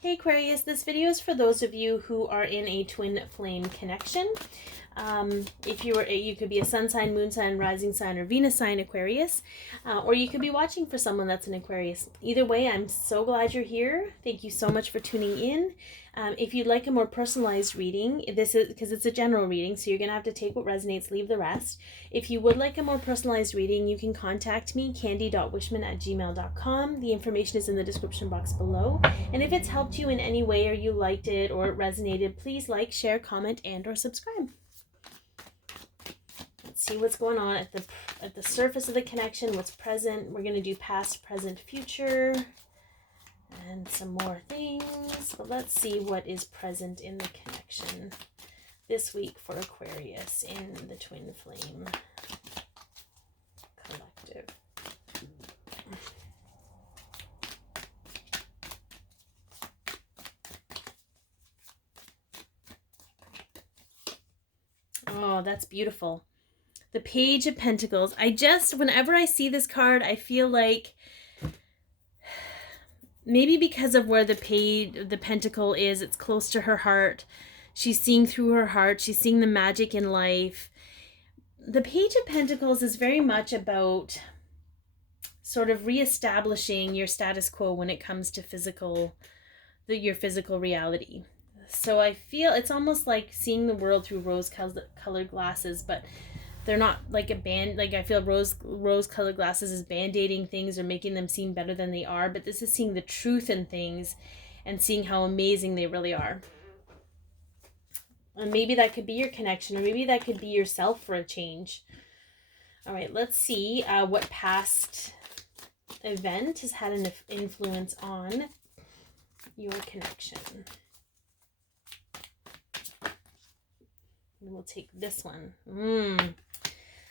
Hey Aquarius, this video is for those of you who are in a twin flame connection. If you could be a sun sign, moon sign, rising sign, or Venus sign Aquarius, or you could be watching for someone that's an Aquarius. Either way, I'm so glad you're here. Thank you so much for tuning in. If you'd like a more personalized reading, this is because it's a general reading, so you're going to have to take what resonates, leave the rest. If you would like a more personalized reading, you can contact me, candy.wishman@gmail.com. The information is in the description box below. And if it's helped you in any way, or you liked it, or it resonated, please like, share, comment, and or subscribe. Let's see what's going on at the surface of the connection, what's present. We're going to do past, present, future, and some more things. But let's see what is present in the connection this week for Aquarius in the Twin Flame Collective. Oh, that's beautiful. The Page of Pentacles. Whenever I see this card, I feel like maybe because of where the pentacle is, it's close to her heart. She's seeing through her heart. She's seeing the magic in life. The Page of Pentacles is very much about sort of reestablishing your status quo when it comes to your physical reality. So I feel it's almost like seeing the world through rose-colored glasses, but they're not like I feel rose-colored glasses is band-aiding things or making them seem better than they are, but this is seeing the truth in things and seeing how amazing they really are. And maybe that could be your connection, or maybe that could be yourself for a change. All right, let's see what past event has had an influence on your connection. And we'll take this one.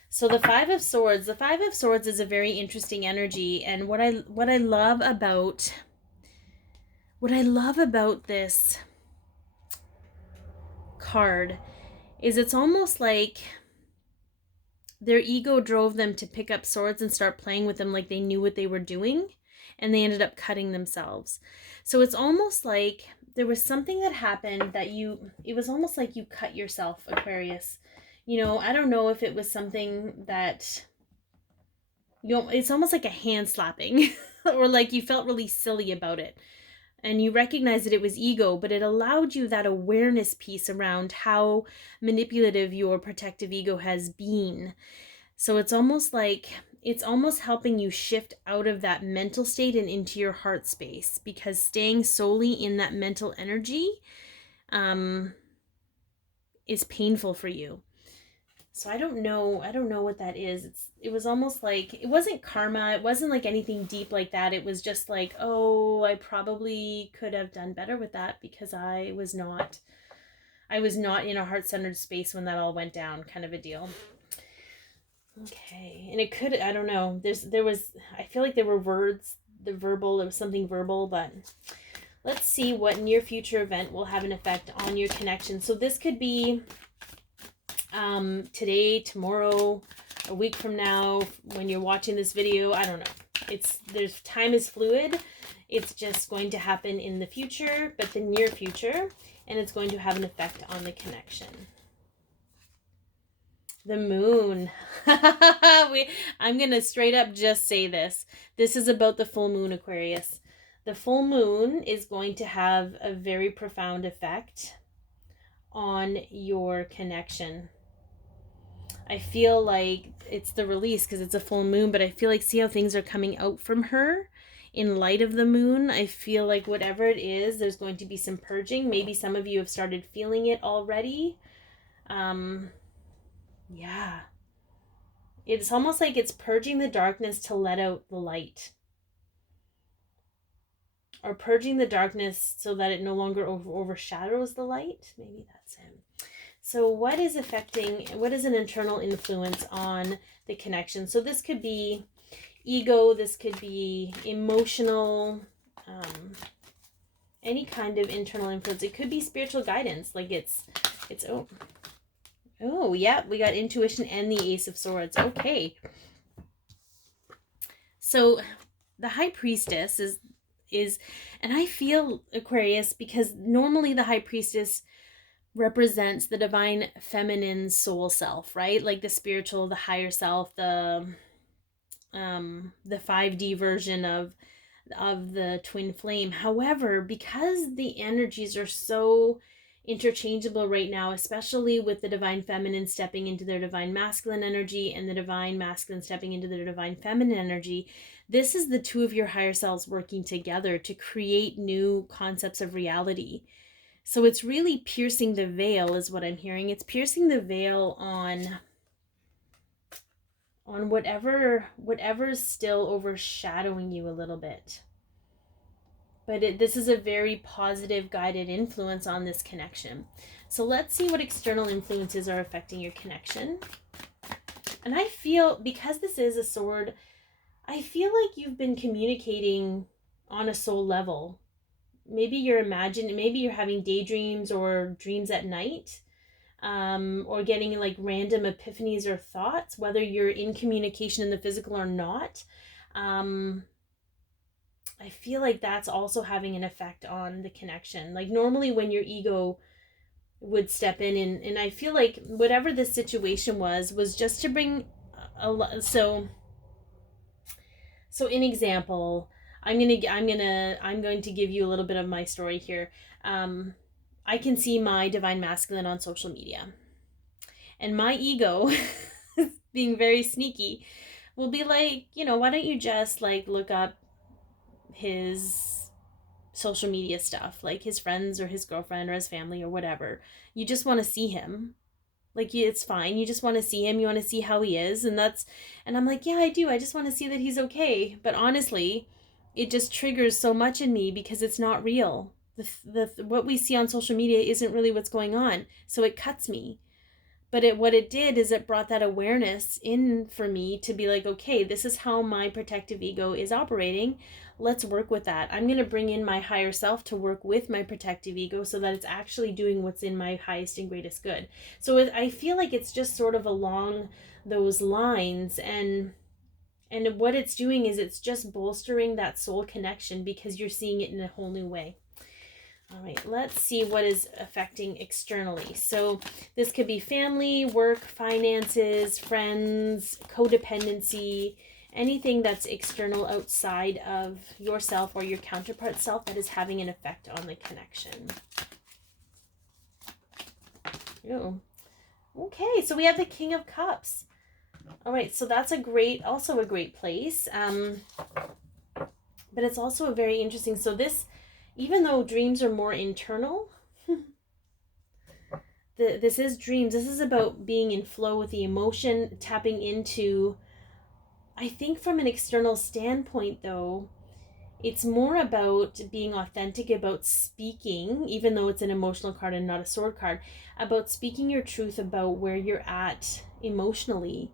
So the Five of Swords. The Five of Swords is a very interesting energy, and what I love about this card is it's almost like their ego drove them to pick up swords and start playing with them like they knew what they were doing, and they ended up cutting themselves. So it's almost like there was something that happened that it was almost like you cut yourself, Aquarius. You know, I don't know if it was something that, it's almost like a hand slapping or like you felt really silly about it. And you recognized that it was ego, but it allowed you that awareness piece around how manipulative your protective ego has been. So it's almost helping you shift out of that mental state and into your heart space, because staying solely in that mental energy is painful for you. So I don't know what that is. It was almost like, it wasn't karma. It wasn't like anything deep like that. It was just like, oh, I probably could have done better with that because I was not in a heart-centered space when that all went down, kind of a deal. Okay. And it could, I don't know. I feel like there were words, there was something verbal, but let's see what near future event will have an effect on your connection. So this could be today, tomorrow, a week from now, when you're watching this video. I don't know. Time is fluid. It's just going to happen in the future, but the near future, and it's going to have an effect on the connection. The moon. I'm going to straight up just say this. This is about the full moon, Aquarius. The full moon is going to have a very profound effect on your connection. I feel like it's the release because it's a full moon, but I feel like, see how things are coming out from her in light of the moon. I feel like whatever it is, there's going to be some purging. Maybe some of you have started feeling it already. Yeah. It's almost like it's purging the darkness to let out the light. Or purging the darkness so that it no longer overshadows the light. Maybe that's him. So what is an internal influence on the connection? So this could be ego, this could be emotional, any kind of internal influence. It could be spiritual guidance, like oh yeah, we got intuition and the Ace of Swords. Okay. So the High Priestess is is, and I feel, Aquarius, because normally the high priestess represents the divine feminine soul self, right? Like the spiritual, the higher self, the 5D version of the twin flame. However, because the energies are so interchangeable right now, especially with the divine feminine stepping into their divine masculine energy and the divine masculine stepping into their divine feminine energy, this is the two of your higher selves working together to create new concepts of reality. So it's really piercing the veil is what I'm hearing. It's piercing the veil on whatever's still overshadowing you a little bit. But this is a very positive guided influence on this connection. So let's see what external influences are affecting your connection. And I feel, because this is a sword, I feel like you've been communicating on a soul level. Maybe you're having daydreams or dreams at night, or getting like random epiphanies or thoughts, whether you're in communication in the physical or not. I feel like that's also having an effect on the connection. Like normally when your ego would step in, and I feel like whatever the situation was just to bring a lot. So in example, I'm going to give you a little bit of my story here. I can see my divine masculine on social media, and my ego being very sneaky will be like, why don't you just like look up his social media stuff, like his friends or his girlfriend or his family or whatever. You just want to see him. Like, it's fine. You just want to see him. You want to see how he is. And I'm like, yeah, I do. I just want to see that he's okay. But honestly, it just triggers so much in me because it's not real. What we see on social media isn't really what's going on. So it cuts me. But what it did is it brought that awareness in for me to be like, okay, this is how my protective ego is operating. Let's work with that. I'm going to bring in my higher self to work with my protective ego so that it's actually doing what's in my highest and greatest good. So I feel like it's just sort of along those lines, and what it's doing is it's just bolstering that soul connection because you're seeing it in a whole new way. All right, let's see what is affecting externally. So this could be family, work, finances, friends, codependency, anything that's external outside of yourself or your counterpart self that is having an effect on the connection. Oh, okay, so we have the King of Cups. All right, so that's also a great place. But it's also a very interesting, so this, even though dreams are more internal, this is dreams. This is about being in flow with the emotion, tapping into, I think from an external standpoint though, it's more about being authentic, about speaking, even though it's an emotional card and not a sword card, about speaking your truth about where you're at emotionally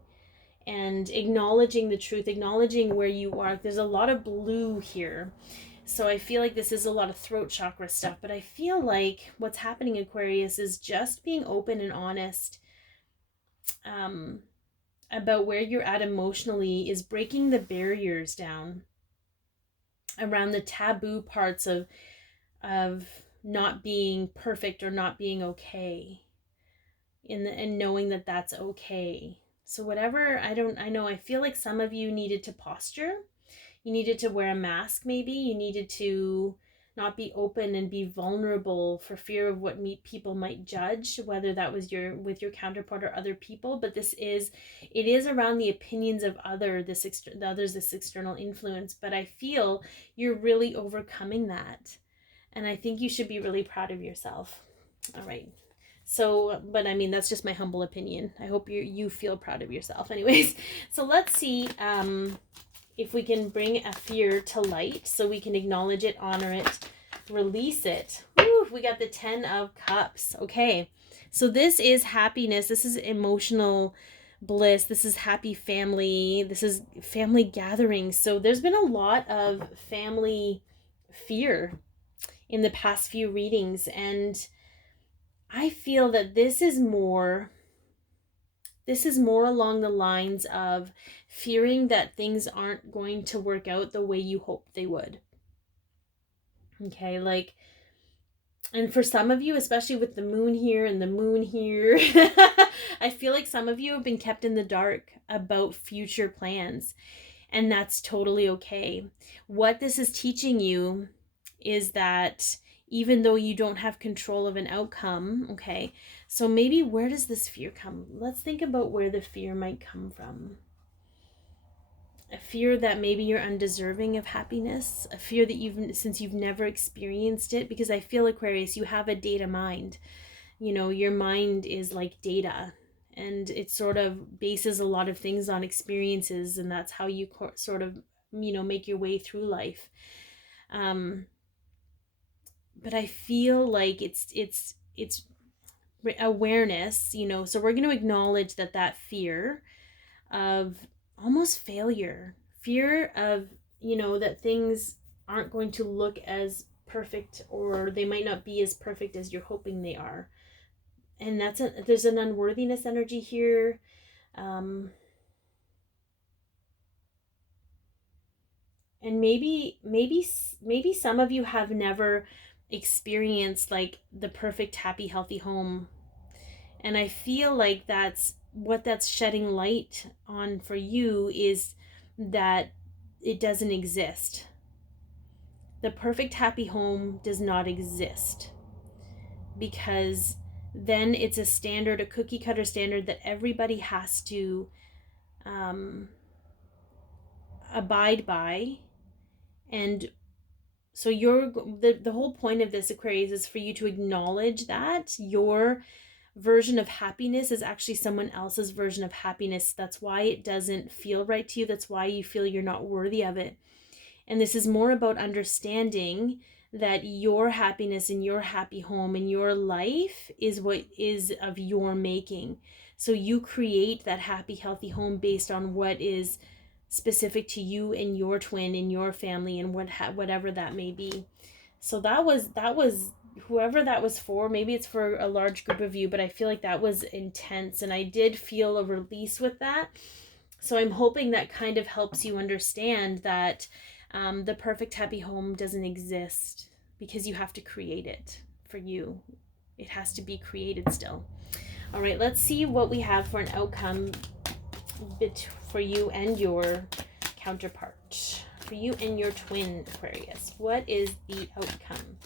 and acknowledging the truth, acknowledging where you are. There's a lot of blue here. So I feel like this is a lot of throat chakra stuff, but I feel like what's happening, Aquarius, is just being open and honest about where you're at emotionally, is breaking the barriers down around the taboo parts of not being perfect or not being okay, and knowing that that's okay. So whatever, I feel like some of you needed to posture. You needed to wear a mask, maybe. You needed to not be open and be vulnerable for fear of what people might judge, whether that was with your counterpart or other people. But it is around the opinions of this external influence. But I feel you're really overcoming that. And I think you should be really proud of yourself. All right. So, but I mean, that's just my humble opinion. I hope you feel proud of yourself. Anyways, so let's see if we can bring a fear to light so we can acknowledge it, honor it, release it. Woo, we got the 10 of Cups. Okay, so this is happiness. This is emotional bliss. This is happy family. This is family gatherings. So there's been a lot of family fear in the past few readings, and I feel that this is more along the lines of fearing that things aren't going to work out the way you hoped they would. Okay, like, and for some of you, especially with the moon here and the moon here, I feel like some of you have been kept in the dark about future plans, and that's totally okay. What this is teaching you is that even though you don't have control of an outcome, okay, so maybe where does this fear come? Let's think about where the fear might come from. A fear that maybe you're undeserving of happiness, a fear that since you've never experienced it, because I feel, Aquarius, you have a data mind. You know, your mind is like data, and it sort of bases a lot of things on experiences, and that's how you sort of, you know, make your way through life. But I feel like it's awareness, you know, so we're going to acknowledge that fear of almost failure, fear of, you know, that things aren't going to look as perfect, or they might not be as perfect as you're hoping they are. And there's an unworthiness energy here. And maybe some of you have never experienced like the perfect, happy, healthy home. And I feel like that's shedding light on for you, is that it doesn't exist. The perfect, happy home does not exist, because then it's a standard, a cookie cutter standard that everybody has to abide by. And so the whole point of this, Aquarius, is for you to acknowledge that your version of happiness is actually someone else's version of happiness. That's why it doesn't feel right to you. That's why you feel you're not worthy of it. And this is more about understanding that your happiness and your happy home and your life is what is of your making. So you create that happy, healthy home based on what is specific to you and your twin and your family and whatever that may be. So that was whoever that was for. Maybe it's for a large group of you, but I feel like that was intense, and I did feel a release with that. So I'm hoping that kind of helps you understand that the perfect happy home doesn't exist, because you have to create it for you. It has to be created still. All right, let's see what we have for an outcome for you and your counterpart. For you and your twin, Aquarius, what is the outcome?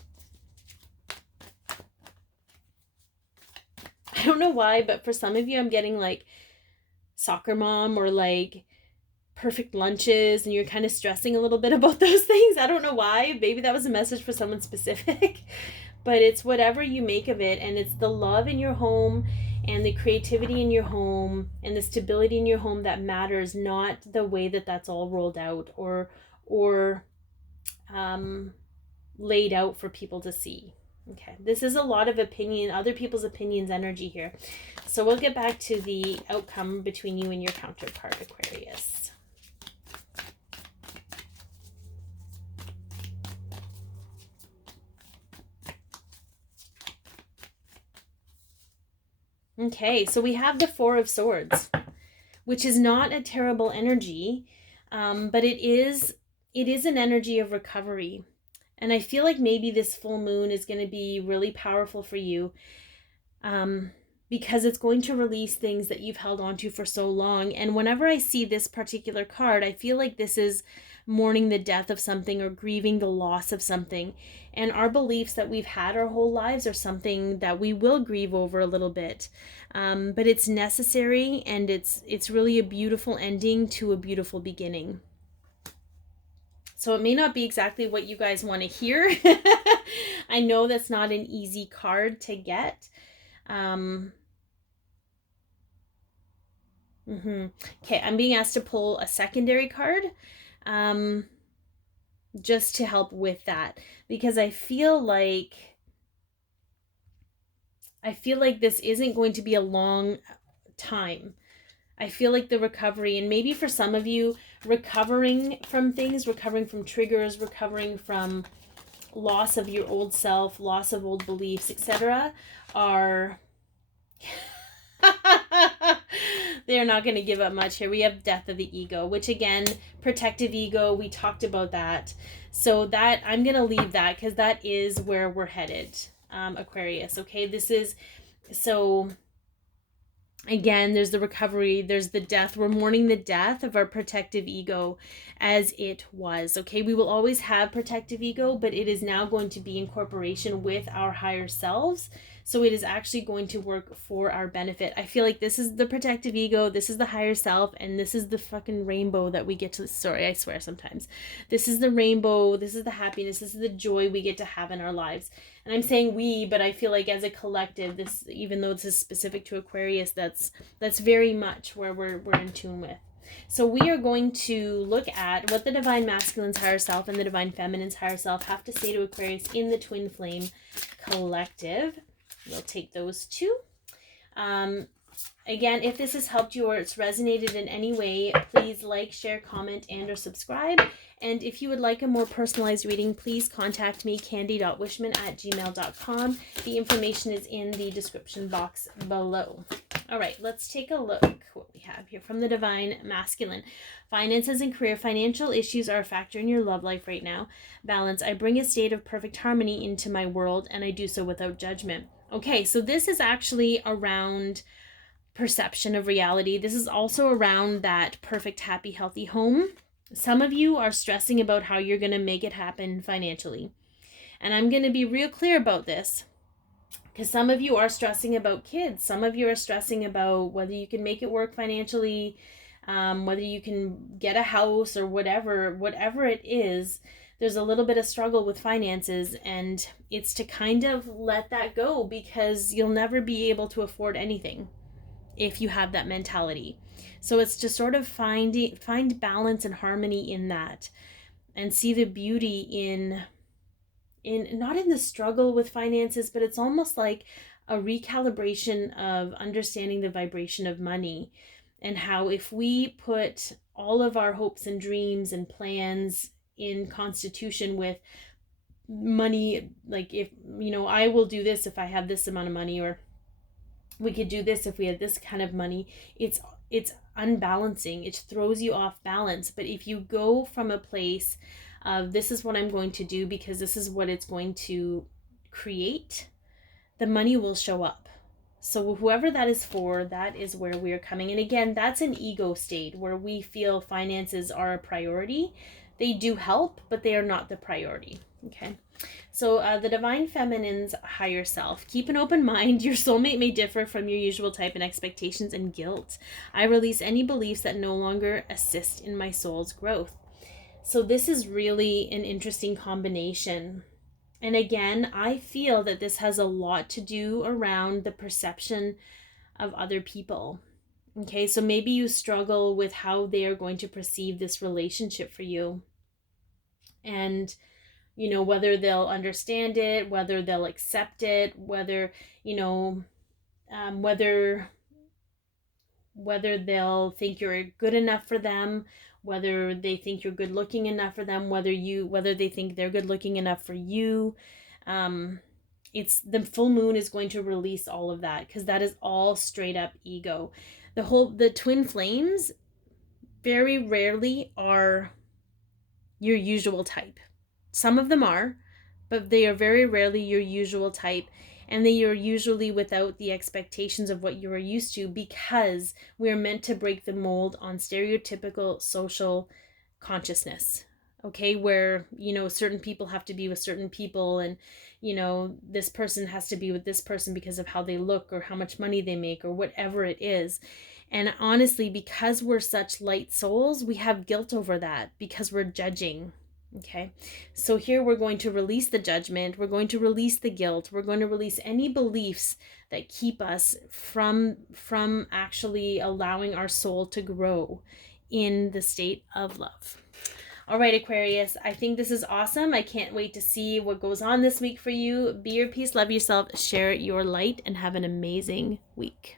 I don't know why, but for some of you, I'm getting like soccer mom, or like perfect lunches, and you're kind of stressing a little bit about those things. I don't know why. Maybe that was a message for someone specific, but it's whatever you make of it. And it's the love in your home and the creativity in your home and the stability in your home that matters, not the way that that's all rolled out or laid out for people to see. Okay, this is a lot of opinion, other people's opinions energy here. So we'll get back to the outcome between you and your counterpart, Aquarius. Okay, so we have the Four of Swords, which is not a terrible energy, but it is an energy of recovery. And I feel like maybe this full moon is going to be really powerful for you, because it's going to release things that you've held on to for so long. And whenever I see this particular card, I feel like this is mourning the death of something or grieving the loss of something. And our beliefs that we've had our whole lives are something that we will grieve over a little bit. But it's necessary, and it's really a beautiful ending to a beautiful beginning. So it may not be exactly what you guys want to hear. I know that's not an easy card to get. Okay, I'm being asked to pull a secondary card just to help with that, because I feel like this isn't going to be a long time. I feel like the recovery, and maybe for some of you, recovering from things, recovering from triggers, recovering from loss of your old self, loss of old beliefs, etc., are They are not going to give up much here. We have death of the ego, which again, protective ego, we talked about that. So that, I'm going to leave that because that is where we're headed, Aquarius. Okay, this is, so again, there's the recovery, there's the death. We're mourning the death of our protective ego as it was. Okay, we will always have protective ego, but it is now going to be in corporation with our higher selves. So it is actually going to work for our benefit. I feel like this is the protective ego, this is the higher self, and this is the fucking rainbow that we get to, sorry, I swear sometimes. This is the rainbow, this is the happiness, this is the joy we get to have in our lives. And I'm saying we, but I feel like as a collective, this, even though this is specific to Aquarius, that's very much where we're in tune with. So we are going to look at what the divine masculine's higher self and the divine feminine's higher self have to say to Aquarius in the twin flame collective. We'll take those two. Again, if this has helped you or it's resonated in any way, please like, share, comment, and or subscribe. And if you would like a more personalized reading, please contact me, candy.wishman@gmail.com. The information is in the description box below. All right, let's take a look what we have here from the divine masculine. Finances and career. Financial issues are a factor in your love life right now. Balance. I bring a state of perfect harmony into my world, and I do so without judgment. Okay, so this is actually around perception of reality. This is also around that perfect, happy, healthy home. Some of you are stressing about how you're going to make it happen financially. And I'm going to be real clear about this because some of you are stressing about kids. Some of you are stressing about whether you can make it work financially, whether you can get a house or whatever it is. There's a little bit of struggle with finances, and it's to kind of let that go because you'll never be able to afford anything if you have that mentality. So it's to sort of find balance and harmony in that, and see the beauty in not in the struggle with finances, but it's almost like a recalibration of understanding the vibration of money, and how if we put all of our hopes and dreams and plans in constitution with money, like if, you know, I will do this if I have this amount of money, or we could do this if we had this kind of money, it's unbalancing. It throws you off balance. But if you go from a place of this is what I'm going to do because this is what it's going to create, the money will show up. So whoever that is for, that is where we are coming. And again, that's an ego state where we feel finances are a priority. They do help, but they are not the priority. Okay. So the divine feminine's higher self. Keep an open mind. Your soulmate may differ from your usual type in expectations and guilt. I release any beliefs that no longer assist in my soul's growth. So this is really an interesting combination. And again, I feel that this has a lot to do around the perception of other people. Okay, so maybe you struggle with how they are going to perceive this relationship for you. And, you know, whether they'll understand it, whether they'll accept it, whether, you know, whether they'll think you're good enough for them, whether they think you're good looking enough for them, whether they think they're good looking enough for you. It's the full moon is going to release all of that, because that is all straight up ego. The twin flames very rarely are your usual type. Some of them are, but they are very rarely your usual type. And they are usually without the expectations of what you are used to, because we are meant to break the mold on stereotypical social consciousness. Okay, where, you know, certain people have to be with certain people, and, you know, this person has to be with this person because of how they look or how much money they make or whatever it is. And honestly, because we're such light souls, we have guilt over that because we're judging. Okay, so here we're going to release the judgment, we're going to release the guilt, we're going to release any beliefs that keep us from actually allowing our soul to grow in the state of love. All right, Aquarius, I think this is awesome. I can't wait to see what goes on this week for you. Be your peace, love yourself, share your light, and have an amazing week.